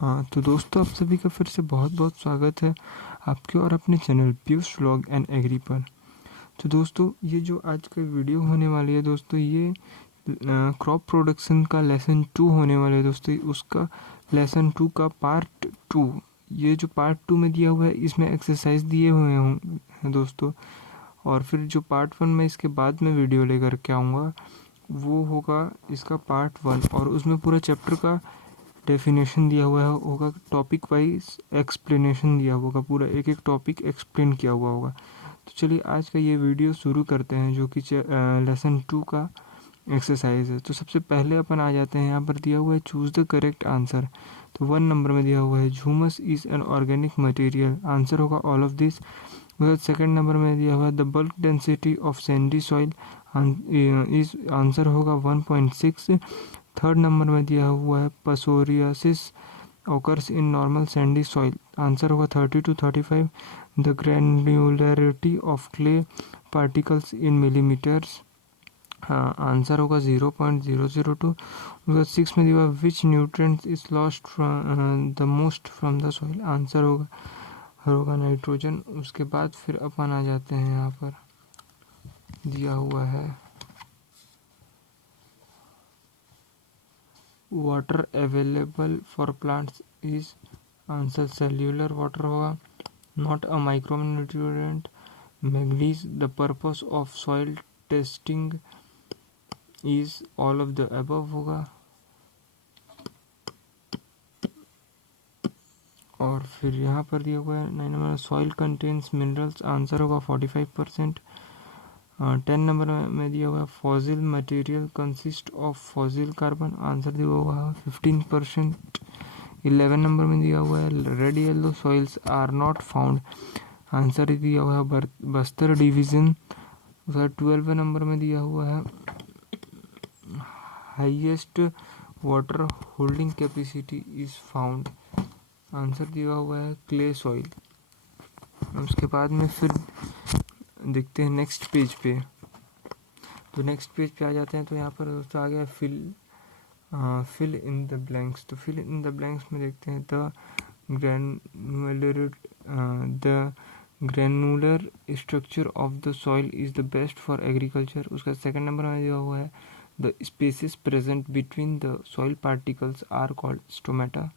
तो दोस्तों आप सभी का फिर से बहुत बहुत स्वागत है आपके और अपने channel Piyush vlog and agri पर। तो दोस्तों ये जो आज का वीडियो होने वाली है दोस्तों, ये क्रॉप प्रोडक्शन का लेसन 2 होने वाला है दोस्तों। उसका लेसन 2 का पार्ट 2, ये जो पार्ट 2 में दिया हुआ है इसमें एक्सरसाइज दिए हुए हैं दोस्तों। और फिर जो पार्ट 1 में इसके बाद में वीडियो लेकर के आऊँगा वो होगा इसका पार्ट 1, और उसमें पूरा चैप्टर का डेफिनेशन दिया हुआ होगा, टॉपिक वाइज एक्सप्लेनेशन दिया होगा, पूरा एक एक टॉपिक एक्सप्लेन किया हुआ होगा। तो चलिए आज का ये वीडियो शुरू करते हैं, जो कि लेसन 2 का एक्सरसाइज है। तो सबसे पहले अपन आ जाते हैं, यहाँ पर दिया हुआ है चूज द करेक्ट आंसर। तो 1 नंबर में दिया हुआ है humus is an organic material, answer होगा all of this. Second number में दिया हुआ है the bulk density of Sandy soil, is answer होगा 1.6। थर्ड नंबर में दिया हुआ है पसोरियासिस occurs in normal sandy soil, answer होगा 30 to 35। The granularity of clay particles in millimeters, answer होगा 0.002। उसका 6 में दिया हुआ विच nutrient is lost the most from the soil, answer होगा नाइट्रोजन। उसके बाद फिर अपन आ जाते हैं, यहाँ पर दिया हुआ है water available for plants is, answer cellular water होगा, not a micronutrient. Manganese the purpose of soil testing is all of the above होगा। और फिर यहाँ पर दिया हुआ है 9 number soil contains minerals, answer होगा 45%। 10 नंबर में दिया हुआ है fossil material consist of fossil carbon, answer दिया हुआ है 15%। 11 नंबर में दिया हुआ है red yellow soils are not found, answer दिया हुआ है बस्तर डिवीजन। 12 नंबर में दिया हुआ है highest water holding capacity is found, answer दिया हुआ है क्ले सॉइल। उसके बाद में फिर देखते हैं नेक्स्ट पेज पे। तो नेक्स्ट पेज पे आ जाते हैं, तो यहाँ पर दोस्तों आ गया फिल इन द ब्लैंक्स। तो फिल इन द ब्लैंक्स में देखते हैं the granular structure of the soil is the best for agriculture. उसका सेकंड नंबर में दिया हुआ है the spaces present between the soil particles are called stomata.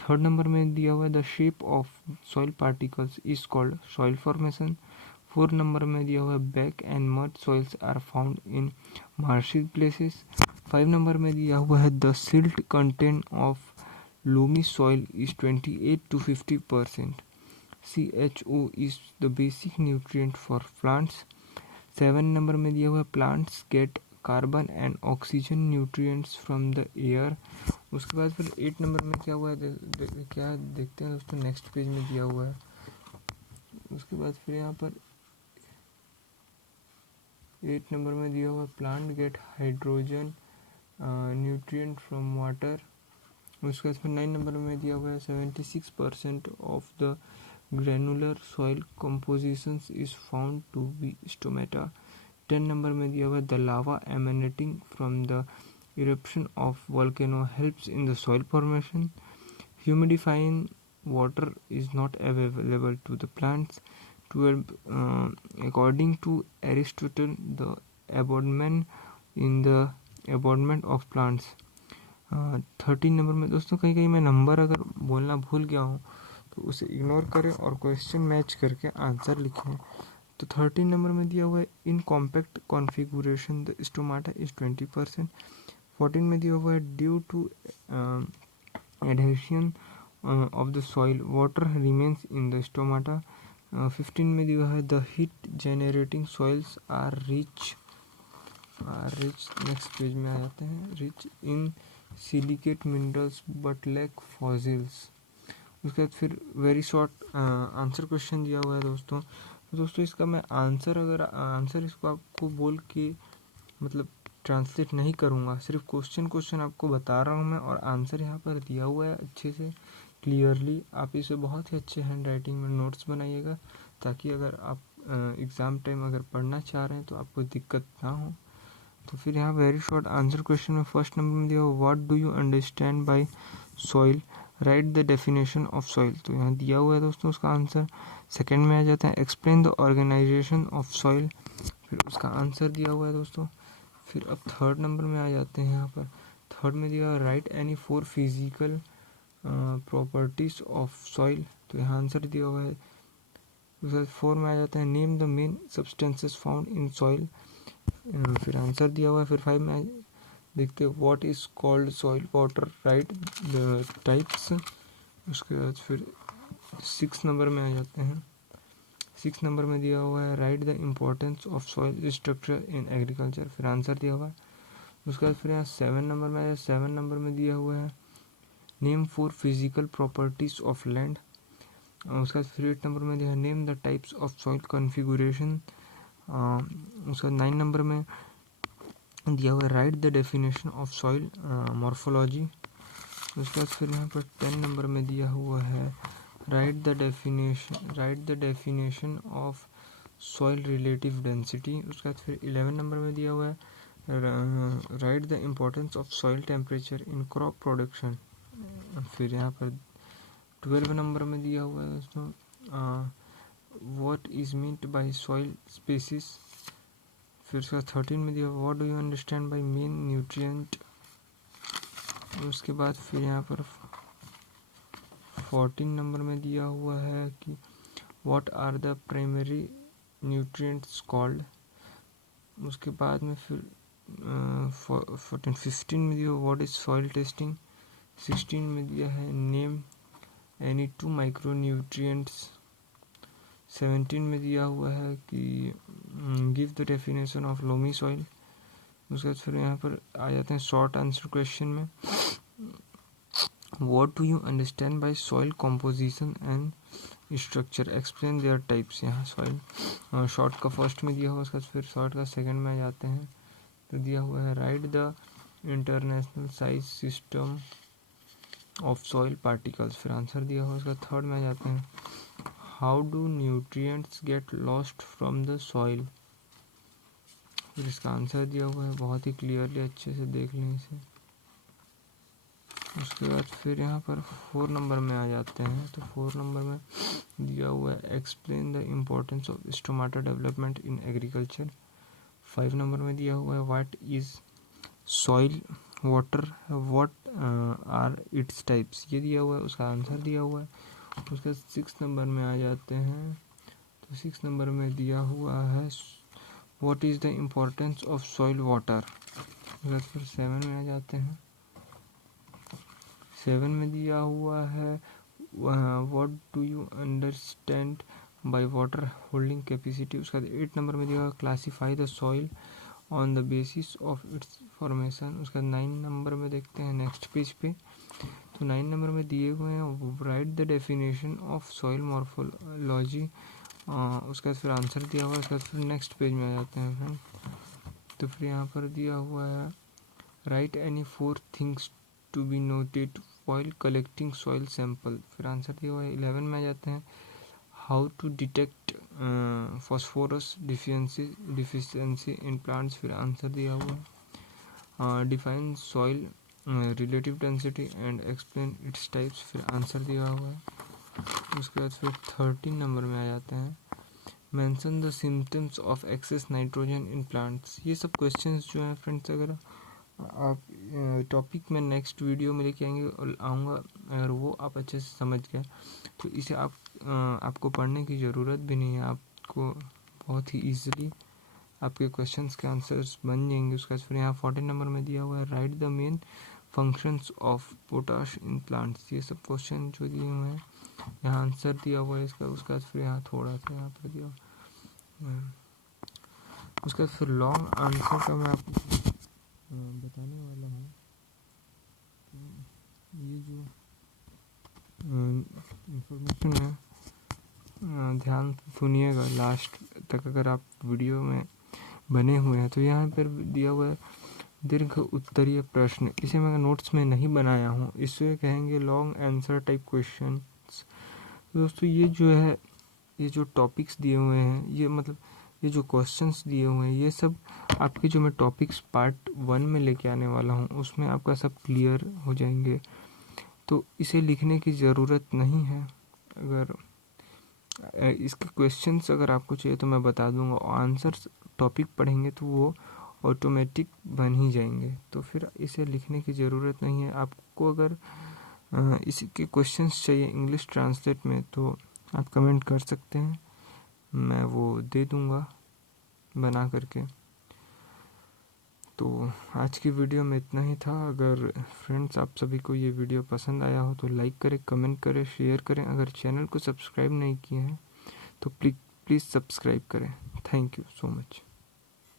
Third number में दिया हुआ है the shape of soil particles is called soil formation. Fourth number में दिया हुआ है back and mud soils are found in marshy places. 5 number में दिया हुआ है the silt content of loamy soil is 28 to 50%. CHO is the basic nutrient for plants. 7 number में दिया हुआ है plants get carbon and oxygen nutrients from the air. उसके बाद फिर 8 नंबर में क्या हुआ है क्या देखते हैं दोस्तों, नेक्स्ट पेज में दिया हुआ है। उसके बाद फिर यहाँ पर 8 नंबर में दिया हुआ है plant get hydrogen nutrient from water. उसके बाद फिर 9 नंबर में दिया हुआ है 76% of the granular soil composition is found to be stomata. 10 number में दिया हुआ है the lava emanating from the eruption of volcano helps in the soil formation. Humidifying water is not available to the plants. 12 according to Aristotle the abandonment of plants। 13 number में दोस्तों कहीं कहीं मैं number अगर बोलना भूल गया हूँ तो उसे इग्नोर करें और क्वेश्चन मैच करके आंसर लिखें। तो 13 नंबर में दिया हुआ है in compact configuration the stomata is 20%। 14 में दिया हुआ है due to adhesion of the soil water remains in the stomata. 15 में दिया है the heat generating soils are rich. Next page में आ जाते हैं, rich in silicate minerals but lack fossils. उसके बाद फिर वेरी शॉर्ट आंसर क्वेश्चन दिया हुआ है दोस्तों। तो दोस्तों इसका मैं आंसर इसको आपको बोल के मतलब ट्रांसलेट नहीं करूँगा, सिर्फ क्वेश्चन आपको बता रहा हूँ मैं, और आंसर यहाँ पर दिया हुआ है अच्छे से क्लियरली। आप इसे बहुत ही अच्छे हैंड राइटिंग में नोट्स बनाइएगा, ताकि अगर आप एग्ज़ाम टाइम अगर पढ़ना चाह रहे हैं तो आपको दिक्कत ना हो। तो फिर यहाँ वेरी शॉर्ट आंसर क्वेश्चन में फर्स्ट नंबर में दिया what do you understand by soil, right the definition of soil, तो यहाँ दिया हुआ है दोस्तों उसका आंसर। सेकंड में आ जाता है explain the organisation of soil, फिर उसका आंसर दिया हुआ है दोस्तों। फिर अब थर्ड नंबर में आ जाते हैं, यहाँ पर थर्ड में दिया हुआ right any 4 physical properties of soil, तो यहाँ आंसर दिया हुआ है। उसके बाद 4 में आ जाता है name the main substances found in soil, फिर आंसर दिया हुआ है। फिर 5 में देखते हैं what is called soil water, right the types. उसके बाद फिर 6 नंबर में आ जाते हैं। 6 नंबर में दिया हुआ है right the importance of soil structure in agriculture, फिर आंसर दिया हुआ है। उसके बाद फिर यहाँ 7 नंबर में आया, 7 नंबर में दिया हुआ है name 4 physical properties of land. उसके बाद फिर 8 नंबर में दिया है name the types of soil configuration. उसके बाद 9 नंबर में दिया हुआ है right the definition of soil morphology. उसके बाद फिर यहाँ पर 10 नंबर में दिया हुआ है right the definition of soil relative density. उसके बाद फिर 11 नंबर में दिया हुआ है right the importance of soil temperature in crop production. फिर यहाँ पर 12 नंबर में दिया हुआ है दोस्तों what is meant by soil species. फिर उसका 13 में दिया what do you understand by main nutrient. उसके बाद फिर यहाँ पर 14 नंबर में दिया हुआ है कि what are the primary nutrients called. उसके बाद में फिर 15 में दिया व्हाट इज सॉइल टेस्टिंग। 16 में दिया है नेम एनी 2 माइक्रो न्यूट्रिएंट्स। 17 में दिया हुआ है कि give the definition of loamy soil. उसके बाद फिर यहाँ पर आ जाते हैं शॉर्ट आंसर क्वेश्चन में what do you understand by soil composition and structure, explain there types. यहाँ सॉइल शॉर्ट का फर्स्ट में दिया हुआ, उसके बाद फिर शॉर्ट का सेकंड में आ जाते हैं, तो दिया हुआ है right the international size system of soil particles, फिर आंसर दिया हुआ। उसका थर्ड में आ जाते हैं how do nutrients get lost from the soil, फिर इसका आंसर दिया हुआ है, बहुत ही क्लियरली अच्छे से देख लें इसे। उसके बाद फिर यहाँ पर 4 नंबर में आ जाते हैं, तो 4 नंबर में दिया हुआ है explain the importance of stomata development in agriculture. 5 number में दिया हुआ है what is soil water, what are its types, ये दिया हुआ है, उसका आंसर दिया हुआ है। उसके 6 नंबर में आ जाते हैं, तो 6 नंबर में दिया हुआ है what is the importance of soil water. फिर 7 में आ जाते हैं, 7 में दिया हुआ है what do you understand by water holding capacity. उसका 8 नंबर में दिया हुआ classify the soil on the basis of its formation. उसका 9 नंबर में देखते हैं नेक्स्ट पेज पे, तो 9 नंबर में दिए हुए हैं right the definition of soil morphology. उसका फिर आंसर दिया हुआ है। उसका फिर नेक्स्ट पेज में आ जाते हैं फ्रेंड, तो फिर यहाँ पर दिया हुआ है write any 4 things to be noted while collecting soil sample, फिर आंसर दिया हुआ है। 11 में आ जाते हैं how to detect phosphorus deficiency in plants, फिर आंसर दिया हुआ है। Define soil relative density and explain its types, फिर आंसर दिया हुआ है। उसके बाद फिर 13 नंबर में आ जाते हैं mention the symptoms of excess nitrogen in plants. ये सब क्वेश्चंस जो हैं फ्रेंड्स, अगर आप टॉपिक में नेक्स्ट वीडियो में लेके आऊँगा, अगर वो आप अच्छे से समझ गए तो इसे आपको पढ़ने की ज़रूरत भी नहीं है, आपको बहुत ही ईजिली आपके क्वेश्चंस के आंसर्स बन जाएंगे। उसके बाद फिर यहाँ 14 नंबर में दिया हुआ है right the main functions of potash in plants. ये सब क्वेश्चन जो दिए हुए हैं यहाँ आंसर दिया हुआ है इसका। उसके बाद फिर यहाँ थोड़ा सा यहाँ पर दिया हुआ है। उसके बाद फिर लॉन्ग आंसर का मैं आपको बताने वाला हूँ। तो ये जो इंफॉर्मेशन है ध्यान से सुनिएगा लास्ट तक, अगर आप वीडियो में बने हुए हैं। तो यहाँ पर दिया हुआ है दीर्घ उत्तरीय प्रश्न, इसे मैं नोट्स में नहीं बनाया हूँ, इसे कहेंगे लॉन्ग आंसर टाइप क्वेश्चन। दोस्तों ये जो है, ये जो टॉपिक्स दिए हुए हैं, ये मतलब ये जो क्वेश्चंस दिए हुए हैं, ये सब आपके जो मैं टॉपिक्स पार्ट 1 में लेके आने वाला हूँ, उसमें आपका सब क्लियर हो जाएंगे तो इसे लिखने की ज़रूरत नहीं है। अगर इसके क्वेश्चंस अगर आपको चाहिए तो मैं बता दूंगा, आंसर्स टॉपिक पढ़ेंगे तो वो ऑटोमेटिक बन ही जाएंगे, तो फिर इसे लिखने की ज़रूरत नहीं है। आपको अगर इसके क्वेश्चंस चाहिए इंग्लिश ट्रांसलेट में तो आप कमेंट कर सकते हैं, मैं वो दे दूंगा बना करके। तो आज की वीडियो में इतना ही था। अगर फ्रेंड्स आप सभी को ये वीडियो पसंद आया हो तो लाइक करें, कमेंट करें, शेयर करें। अगर चैनल को सब्सक्राइब नहीं किए हैं तो प्लीज़ सब्सक्राइब करें। Thank you so much.